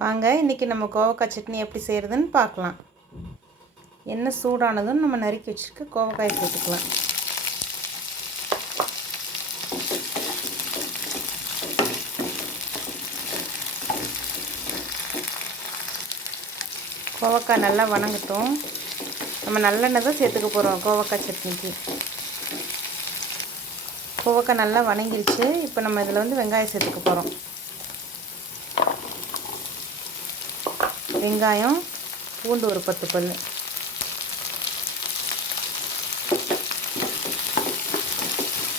வாங்க இன்றைக்கி நம்ம கோவக்காய் சட்னி எப்படி செய்கிறதுன்னு பார்க்கலாம். எண்ணெய் சூடானதும் நம்ம நறுக்கி வச்சுருக்க கோவக்காயை சேர்த்துக்கலாம். கோவக்காய் நல்லா வணங்கட்டும். நம்ம நல்லெண்ணெய் தான் சேர்த்துக்க போகிறோம் கோவக்காய் சட்னிக்கு. கோவக்காய் நல்லா வணங்கிருச்சு. இப்போ நம்ம இதில் வெங்காயம் சேர்த்துக்க போகிறோம். வெங்காயம், பூண்டு ஒரு 10 பல்.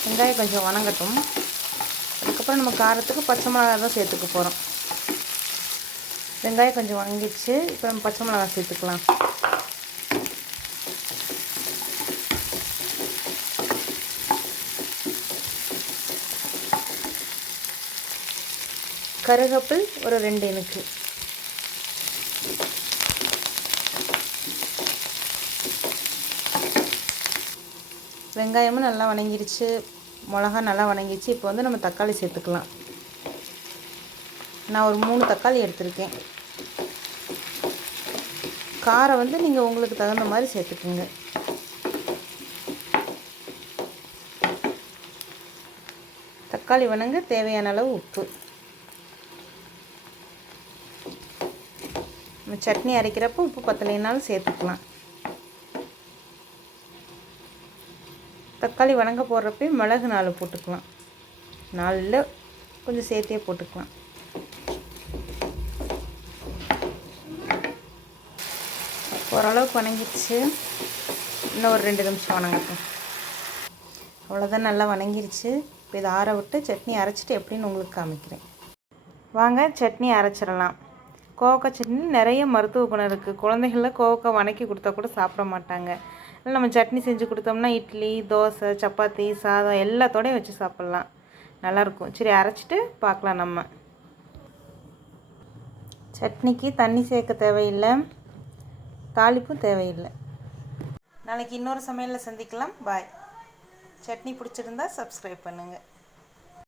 வெங்காயம் கொஞ்சம் வணங்கட்டும். அதுக்கப்புறம் நம்ம காரத்துக்கு பச்சை மிளகாய் தான் சேர்த்துக்க போகிறோம். வெங்காயம் கொஞ்சம் வணங்கிடுச்சு. இப்போ நம்ம பச்சை மிளகாய் சேர்த்துக்கலாம். கருவேப்பிலை ஒரு 2 இனுக்கு. வெங்காயமும் நல்லா வணங்கிடுச்சு, மிளகா நல்லா வணங்கிடுச்சு. இப்போ நம்ம தக்காளி சேர்த்துக்கலாம். நான் ஒரு 3 தக்காளி எடுத்திருக்கேன். காரம் நீங்கள் உங்களுக்கு தகுந்த மாதிரி சேர்த்துக்குங்க. தக்காளி வணங்க தேவையான அளவு உப்பு. நம்ம சட்னி அரைக்கிறப்போ உப்பு பத்தலைனாலும் சேர்த்துக்கலாம். தக்காளி வணங்க போடுறப்பே மிளகு 4 போட்டுக்கலாம். 4 கொஞ்சம் சேர்த்தே போட்டுக்கலாம். ஓரளவுக்கு வணங்கிடுச்சு. இன்னும் ஒரு 2 நிமிஷம் வணங்கட்டும். அவ்வளோதான், நல்லா வணங்கிருச்சு. இப்போ இதை ஆற விட்டு சட்னி அரைச்சிட்டு எப்படின்னு உங்களுக்கு காமிக்கிறேன். வாங்க சட்னி அரைச்சிடலாம். கோவக்காய் சட்னி நிறைய மருத்துவ குணம் இருக்குது. குழந்தைகளில் கோவக்காய் வணக்கி கொடுத்தா கூட சாப்பிட மாட்டாங்க. இல்லை நம்ம சட்னி செஞ்சு கொடுத்தோம்னா இட்லி, தோசை, சப்பாத்தி, சாதம் எல்லாத்தோடையும் வச்சு சாப்பிட்லாம். நல்லாயிருக்கும். சரி, அரைச்சிட்டு பார்க்கலாம். நம்ம சட்னிக்கு தண்ணி சேர்க்க தேவையில்லை, தாளிப்பும் தேவையில்லை. நாளைக்கு இன்னொரு சமையலில் சந்திக்கலாம். பாய். சட்னி பிடிச்சிருந்தா சப்ஸ்கிரைப் பண்ணுங்கள்.